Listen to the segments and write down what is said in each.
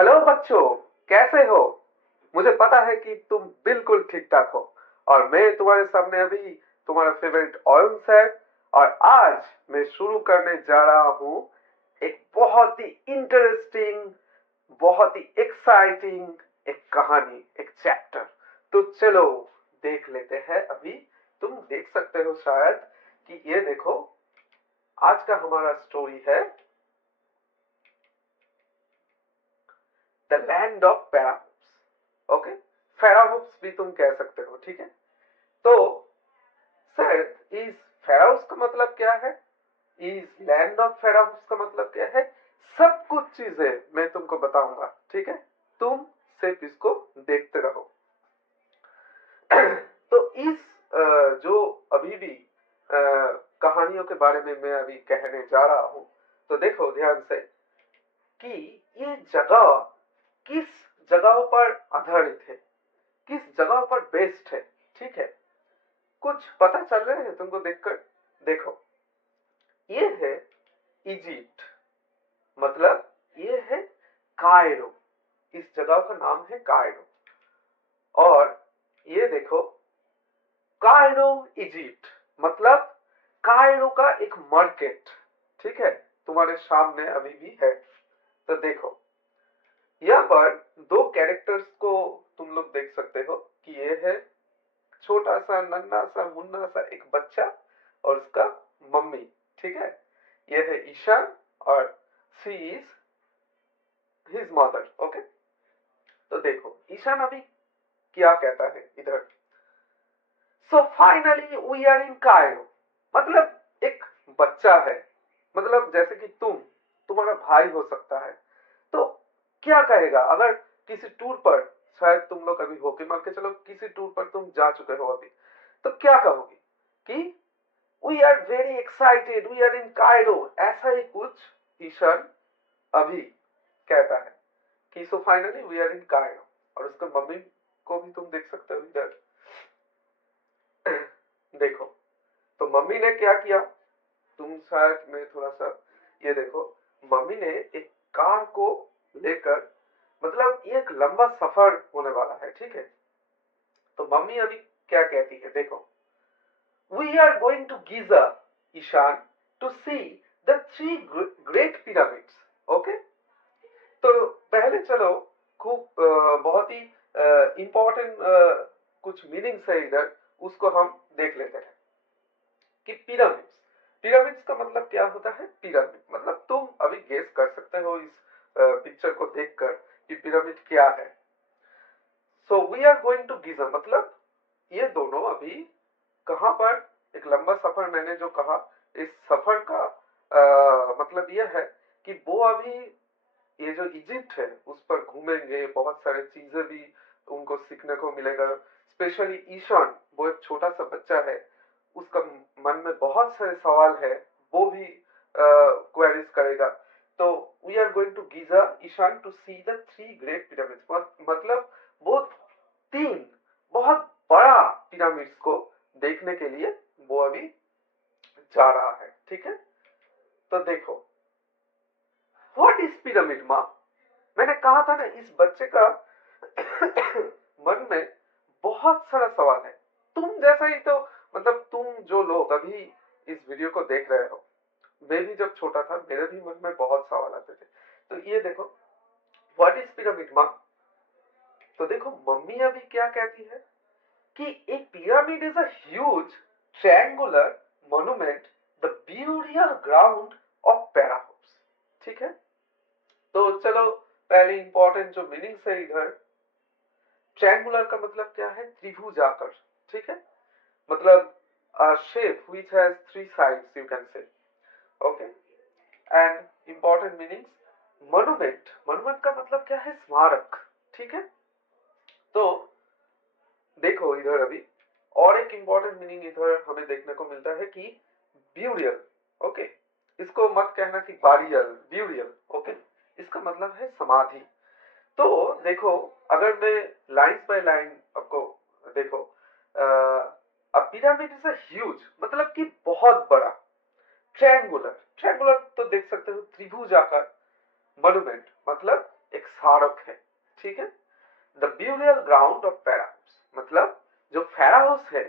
Hello बच्चों, कैसे हो? मुझे पता है कि तुम बिल्कुल ठीक ठाक हो। और मैं तुम्हारे सामने अभी तुम्हारा फेवरेट ऑयन सर। और आज मैं शुरू करने जा रहा हूँ एक बहुत ही इंटरेस्टिंग, बहुत ही एक्साइटिंग एक कहानी, एक चैप्टर। तो चलो देख लेते हैं। अभी तुम देख सकते हो शायद कि ये देखो, आज का हमारा स्टोरी है द लैंड ऑफ पैराहूप्स। ओके, फेराहूप्स भी तुम कह सकते हो, ठीक है। तो सर, इस फेराउस का मतलब क्या है? इस लैंड ऑफ फेराउस का मतलब क्या है? सब कुछ चीजें मैं तुमको बताऊंगा, ठीक है। तुम सिर्फ इसको देखते रहो। तो इस जो अभी भी कहानियों के बारे में मैं अभी कहने जा रहा हूं, तो देखो ध्यान से कि ये जगह किस जगह पर आधारित है, किस जगह पर बेस्ड है, ठीक है। कुछ पता चल रहे हैं तुमको देखकर? देखो, ये है इजिप्ट, मतलब ये है कायरो। इस जगह का नाम है कायरो। और ये देखो, कायरो इजिप्ट, मतलब कायरो का एक मार्केट, ठीक है, तुम्हारे सामने अभी भी है। तो देखो, यहाँ पर दो कैरेक्टर्स को तुम लोग देख सकते हो कि ये है छोटा सा नन्हा सा मुन्ना सा एक बच्चा और उसका मम्मी, ठीक है। ये है ईशान और she is his mother. Okay, तो देखो ईशान अभी क्या कहता है इधर। So finally we are in Cairo, मतलब एक बच्चा है, मतलब जैसे कि तुम्हारा भाई हो सकता है। तो क्या कहेगा अगर किसी टूर पर, शायद तुम लोग अभी होके मान के चलो किसी टूर पर तुम जा चुके हो अभी, तो क्या कहोगे कि we are very excited, we are in Cairo, ऐसा ही कुछ ईशान अभी कहता है कि so finally we are in Cairo. और उसके मम्मी को भी तुम देख सकते हो इधर। देखो, तो मम्मी ने क्या किया, तुम शायद में थोड़ा सा ये देखो, मम्मी ने एक कार को लेकर, मतलब ये एक लंबा सफर होने वाला है, ठीक है। तो मम्मी अभी क्या कहती है, देखो, we are going to Giza Ishan to see the three great pyramids. Okay, तो पहले चलो, खूब बहुत ही इंपॉर्टेंट कुछ मीनिंग्स है इधर, उसको हम देख लेते हैं कि पिरामिड्स, पिरामिड्स का मतलब क्या होता है। पिरामिड मतलब तुम अभी गेस कर सकते हो इस पिक्चर को देखकर कि पिरामिड क्या है। So we are going to Giza, मतलब ये दोनों अभी कहां पर, एक लंबा सफर मैंने जो कहा, इस सफर का मतलब यह है कि वो अभी ये जो इजिप्ट है उस पर घूमेंगे, बहुत सारे चीजें भी उनको सीखने को मिलेगा। स्पेशली ईशान, वो एक छोटा सा बच्चा है, उसका मन में बहुत सारे सवाल है, वो भी क्वेरीज करेगा। तो we are going to Giza Ishan to see the three great pyramids, मतलब वो तीन बहुत बड़ा पिरामिड्स को देखने के लिए वो अभी जा रहा है, ठीक है। तो देखो, व्हाट इज पिरामिड माँ? मैंने कहा था ना, इस बच्चे का मन में बहुत सारा सवाल है। तुम जैसा ही तो, मतलब तुम जो लोग अभी इस वीडियो को देख रहे हो, मैं भी जब छोटा था मेरे भी मन में बहुत सवाल आते थे। तो ये देखो, व्हाट इज पिरामिड माँ? तो देखो मम्मी अभी क्या कहती है कि एक pyramid is a huge triangular monument, the burial ground of pharaohs, ठीक है। तो चलो, पहले इंपॉर्टेंट जो मीनिंग्स है इधर, ट्रायंगुलर का मतलब क्या है, त्रिभुजाकार, ठीक है, मतलब a shape which has three sides you can say. Okay, and important meanings, monument, monument का मतलब क्या है, स्मारक, ठीक है। तो देखो इधर अभी और एक इंपॉर्टेंट मीनिंग इधर हमें देखने को मिलता है कि ब्यूरियल। ओके, इसको मत कहना कि बारियल, ब्यूरियल। ओके, इसका मतलब है समाधि। तो देखो, अगर मैं लाइन बाय लाइन आपको देखो, पिरामिड इज अ ह्यूज, मतलब कि बहुत बड़ा, ट्रायंगुलर, ट्रायंगुलर तो देख सकते हो त्रिभुज आकार, मोन्यूमेंट मतलब एक स्मारक है, ठीक है। द ब्यूरियल ग्राउंड ऑफ फेराउस, मतलब जो फेराउस है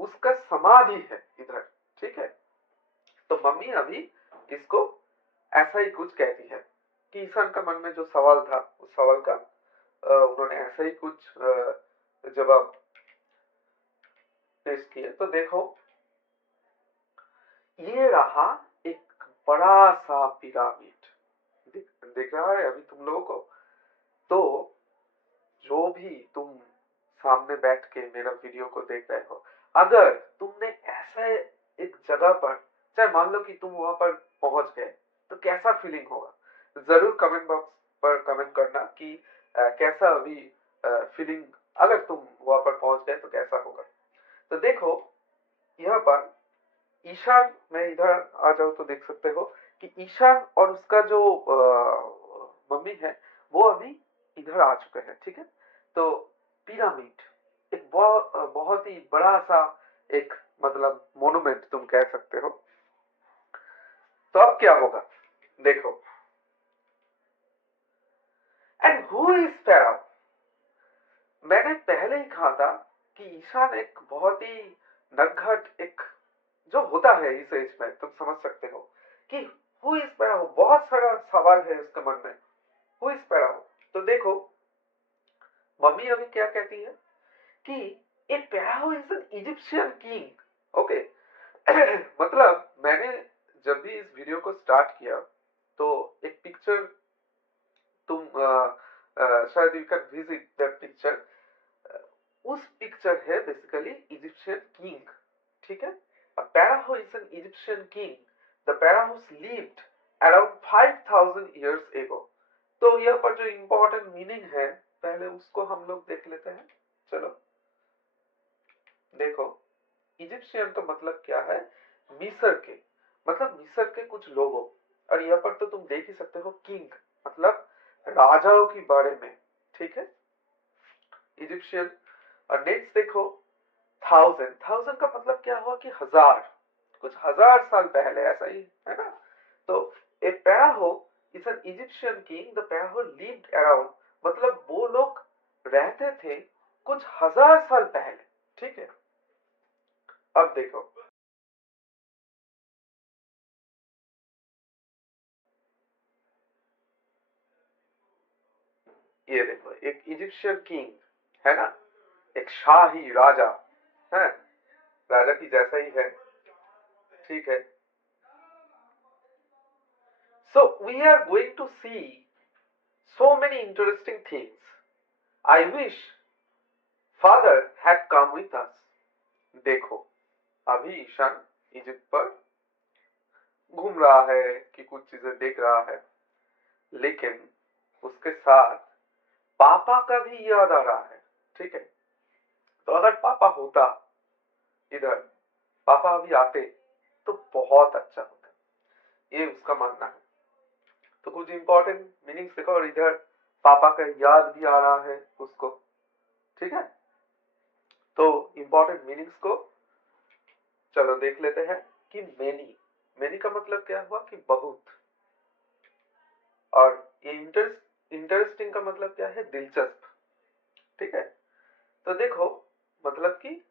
उसका समाधि है इधर, ठीक है। तो मम्मी अभी इसको ऐसा ही कुछ कहती है कि ईशान का मन में जो सवाल था उस सवाल का उन्होंने ऐसा ही कुछ जवाब पेश किए। तो देखो ये रहा एक बड़ा सा पिरामिड, दिख रहा है अभी तुम लोगों को। तो जो भी तुम सामने बैठ के मेरा वीडियो को देख रहे हो, अगर तुमने ऐसे एक जगह पर, चाहे मान लो कि तुम वहां पर पहुंच गए, तो कैसा फीलिंग होगा, जरूर कमेंट बॉक्स पर कमेंट करना कि कैसा अभी फीलिंग, अगर तुम वहां पर पहुंच गए तो कैसा होगा। तो देखो यहाँ पर ईशान, मैं इधर आ जाऊं तो देख सकते हो कि ईशान और उसका जो मम्मी है वो अभी इधर आ चुके हैं, ठीक है। तो पिरामिड एक बहुत ही बड़ा सा एक मतलब मोनुमेंट तुम कह सकते हो। तो अब क्या होगा देखो, एंड हु इज फेराओ। मैंने पहले ही कहा था कि ईशान एक बहुत ही नटखट एक जो होता है इस एज में, तुम समझ सकते हो कि हु इज फेराओ, बहुत सारा सवाल है उसके मन में, हु इज फेराओ। तो देखो मम्मी अभी क्या कहती है कि a pharaoh is an Egyptian king, okay. मतलब मैंने जब भी इस वीडियो को स्टार्ट किया तो एक पिक्चर तुम शायद you can visit that picture, उस पिक्चर है बेसिकली इजिप्शियन किंग, ठीक है। Pharaoh is an Egyptian king. The pharaohs lived around 5000 years ago. तो यहाँ पर जो इम्पोर्टेंट मीनिंग है पहले उसको हम लोग देख लेते हैं। चलो देखो, इजिप्शियन तो मतलब क्या है, मिस्र के, मतलब मिस्र के कुछ लोगों, और यहाँ पर तो तुम देख ही सकते हो किंग मतलब राजाओं के बारे में, ठीक है, इजिप्शियन। और नेक्स्ट देखो थाउजेंड, थाउजेंड का मतलब क्या हुआ कि हजार, कुछ हजार साल पहले, ऐसा ही है ना। तो a pharaoh is an Egyptian king, the pharaoh lived around, मतलब वो लोग रहते थे कुछ हजार साल पहले, ठीक है। अब देखो ये देखो एक इजिप्शियन किंग है ना, एक शाही राजा है, राजा की जैसा ही है, ठीक है। So we are going to see so many interesting things. I wish father had come with us. देखो अभी ईशान इजिप्ट पर घूम रहा है कि कुछ चीजें देख रहा है, लेकिन उसके साथ पापा का भी याद आ रहा है, ठीक है। तो अगर पापा होता इधर, पापा अभी आते तो बहुत अच्छा होता, ये उसका मानना है। तो कुछ इंपॉर्टेंट मीनिंग्स देखो, और इधर पापा का याद भी आ रहा है उसको, ठीक है। तो इंपॉर्टेंट मीनिंग्स को चलो देख लेते हैं कि मेनी, मेनी का मतलब क्या हुआ कि बहुत, और ये इंटरेस्टिंग का मतलब क्या है, दिलचस्प, ठीक है। तो देखो मतलब कि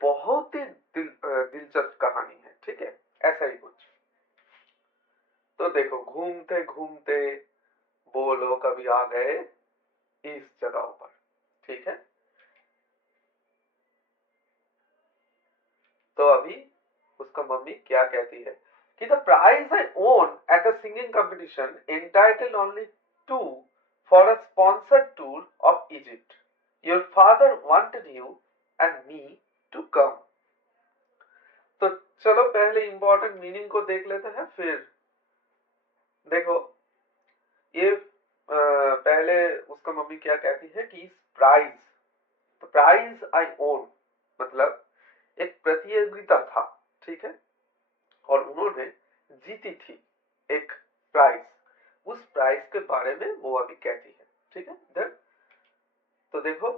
बहुत ही दिलचस्प कहानी है, ठीक है, ऐसा ही कुछ। तो देखो घूमते घूमते वो लोग अभी आ गए इस जगह पर, ठीक है। तो अभी उसका मम्मी क्या कहती है कि the prize I won at the singing competition entitled only two for a sponsored tour of Egypt, your father wanted you and me to come. तो चलो पहले इंपॉर्टेंट मीनिंग को देख लेते हैं, फिर देखो ये पहले उसका मम्मी क्या कहती है कि इस प्राइज, तो प्राइज आई ओन मतलब एक प्रतियोगिता था, ठीक है, और उन्होंने जीती थी एक प्राइज, उस प्राइज के बारे में वो अभी कहती है, ठीक है इधर। तो देखो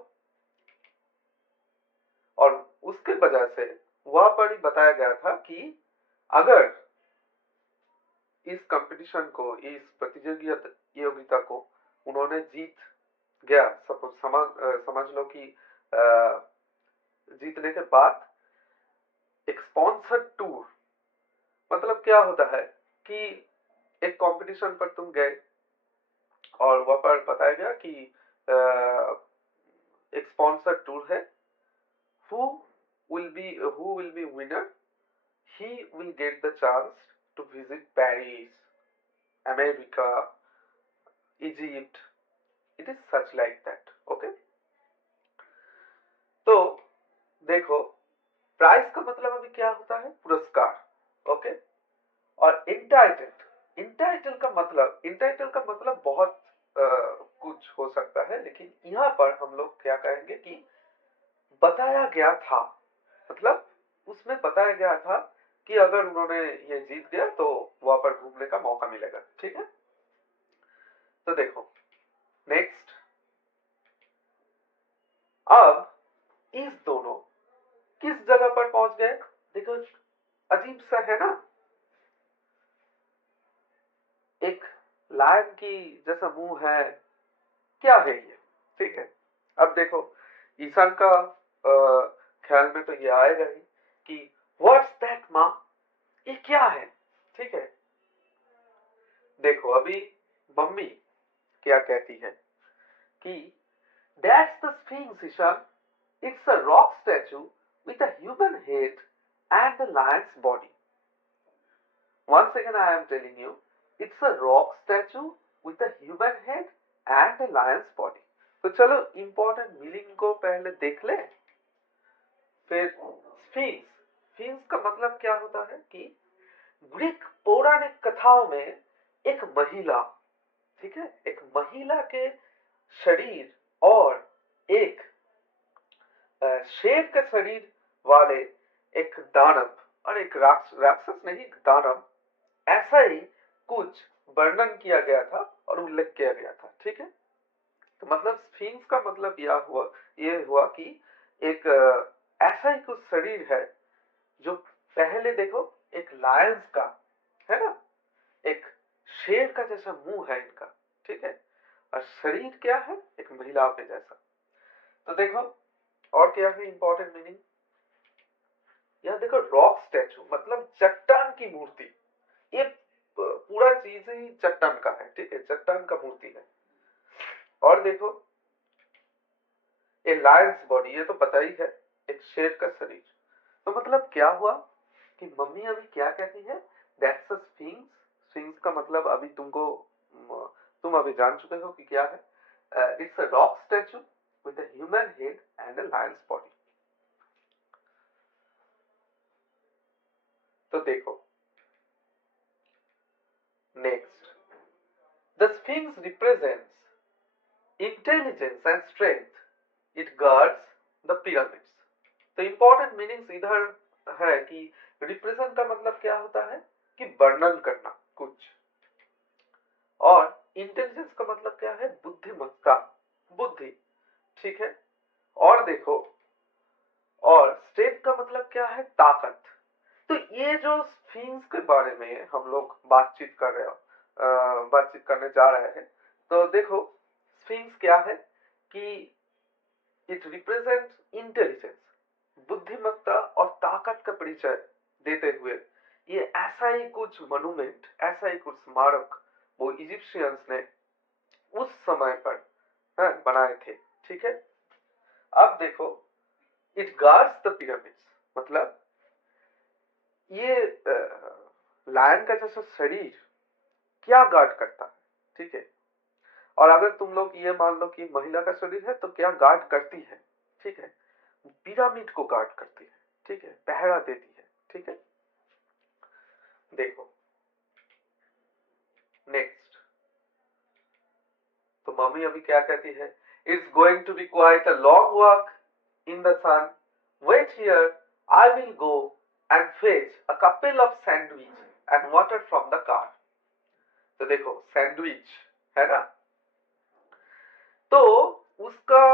और उसके वजह से वहां पर ही बताया गया था कि अगर इस कंपटीशन को, इस प्रतियोगिता को उन्होंने जीत गया, समझ लो कि जीतने के बाद एक स्पॉन्सर्ड टूर, मतलब क्या होता है कि एक कंपटीशन पर तुम गए और वहां पर बताया गया कि एक स्पॉन्सर्ड टूर है, who who will be winner, he will get the chance to visit Paris, America, Egypt. It is such like that. Okay, तो देखो, प्राइज का मतलब अभी क्या होता है, पुरस्कार। ओके, और इंटाइटल का मतलब बहुत कुछ हो सकता है, लेकिन यहाँ पर हम लोग क्या कहेंगे कि बताया गया था, मतलब उसमें बताया गया था कि अगर उन्होंने ये जीत गया तो वहां पर घूमने का मौका मिलेगा। ठीक है, तो देखो नेक्स्ट, अब इस दोनों किस जगह पर पहुंच गए, देखो अजीब सा है ना, एक लायन की जैसा मुंह है, क्या है ये। ठीक है, अब देखो ईशान का ख्याल में तो ये आएगा ही कि व्हाट्स दैट माँ, ये क्या है। ठीक है, देखो अभी मम्मी क्या कहती है कि that's the sphinx Ishan, it's a rock statue with a human head and a lion's body. Once again I am telling you, it's a rock statue with a human head and a lion's body. तो चलो important meaning को पहले देख ले, फिर sphinx. Sphinx का मतलब क्या होता है कि ग्रीक पौराणिक कथाओं में एक महिला, ठीक है, एक महिला के शरीर और एक शेर के शरीर वाले एक दानव, और एक राक्षस नहीं, एक दानव, ऐसा ही कुछ वर्णन किया गया था और उल्लेख किया गया था। ठीक है, तो मतलब स्फिंक्स का मतलब ये हुआ कि एक ऐसा ही कुछ शरीर है जो पहले देखो एक लायंस का है ना, एक शेर का जैसा मुंह है इनका। ठीक है, और शरीर क्या है, एक महिला के जैसा। तो देखो और क्या है इंपॉर्टेंट मीनिंग, यहाँ देखो रॉक स्टैचू मतलब चट्टान की मूर्ति, ये पूरा चीज ही चट्टान का है। ठीक है, चट्टान का मूर्ति है। और देखो ये लायंस बॉडी, ये तो पता ही है, एक शेर का शरीर। तो मतलब क्या हुआ कि मम्मी अभी क्या कहती है, दैट्स अ स्फिंक्स। स्फिंक्स का मतलब अभी तुम अभी जान चुके हो कि क्या है, it's a rock statue with a human head and a Lions body. तो देखो next, the sphinx represents intelligence and strength, it guards the pyramids. तो इंपॉर्टेंट मीनिंग्स इधर है कि रिप्रेजेंट का मतलब क्या होता है कि वर्णन करना कुछ, और इंटेलिजेंस का मतलब क्या है, बुद्धिमत्ता, बुद्धि। ठीक है, और देखो, और स्ट्रेंथ का मतलब क्या है, ताकत। तो ये जो स्फिंक्स के बारे में हम लोग बातचीत करने जा रहे हैं, तो देखो स्फिंक्स क्या है कि इट रिप्रेजेंट इंटेलिजेंस, बुद्धिमत्ता और ताकत का परिचय देते हुए ये ऐसा ही कुछ मॉन्यूमेंट, ऐसा ही कुछ स्मारक वो इजिप्शियंस ने उस समय पर बनाए थे। ठीक है, अब देखो इट गार्ड्स द पिरामिड्स, मतलब ये लायन का जैसा शरीर क्या गार्ड करता है। ठीक है, और अगर तुम लोग ये मान लो कि महिला का शरीर है तो क्या गार्ड करती है, ठीक है, पिरामिड को गार्ड करती है। ठीक है, पहरा देती है। ठीक है, देखो नेक्स्ट, तो मम्मी अभी क्या कहती है, it's going to be quite a long walk in the sun, wait here, I will go and fetch a couple of sandwich and water from the car. तो देखो सैंडविच है ना, तो उसका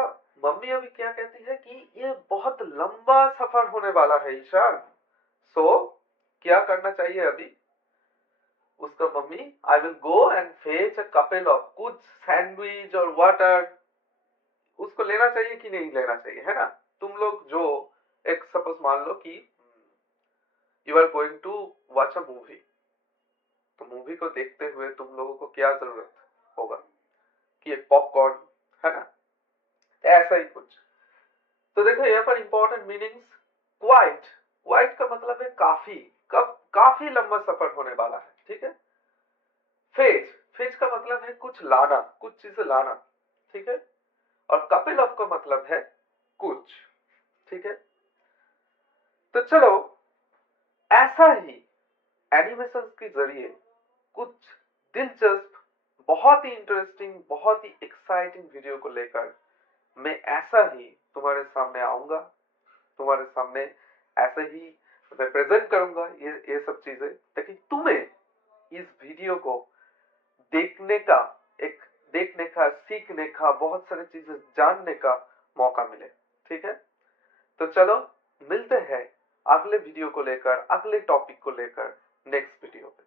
मम्मी अभी क्या कहती है कि ये बहुत लंबा सफर होने वाला है ईशान, सो क्या करना चाहिए अभी, उसका mummy I will go and fetch a couple of कुछ सैंडविच और वाटर, उसको लेना चाहिए कि नहीं लेना चाहिए, है ना। तुम लोग जो एक सपोज मान लो कि you are going to watch a movie, तो मूवी को देखते हुए तुम लोगों को क्या जरूरत होगा कि एक पॉपकॉर्न, है ना, ऐसा ही कुछ। तो देखो यहाँ पर इंपॉर्टेंट मीनिंग्स, क्वाइट, क्वाइट का मतलब है काफी, कब काफी लंबा सफर होने वाला है, ठीक है। फेज, फेज का मतलब है कुछ लाना, कुछ चीजें लाना, ठीक है। और कपिल ऑफ का मतलब है कुछ, ठीक है। तो चलो ऐसा ही एनिमेशन के जरिए कुछ दिलचस्प, बहुत ही इंटरेस्टिंग, बहुत ही एक्साइटिंग वीडियो को लेकर मैं ऐसा ही तुम्हारे सामने आऊंगा, तुम्हारे सामने ऐसे ही मैं प्रेजेंट करूंगा ये सब चीजें, ताकि तुम्हें इस वीडियो को देखने का एक देखने का, सीखने का, बहुत सारी चीजें जानने का मौका मिले, ठीक है। तो चलो मिलते हैं अगले वीडियो को लेकर, अगले टॉपिक को लेकर नेक्स्ट वीडियो पे।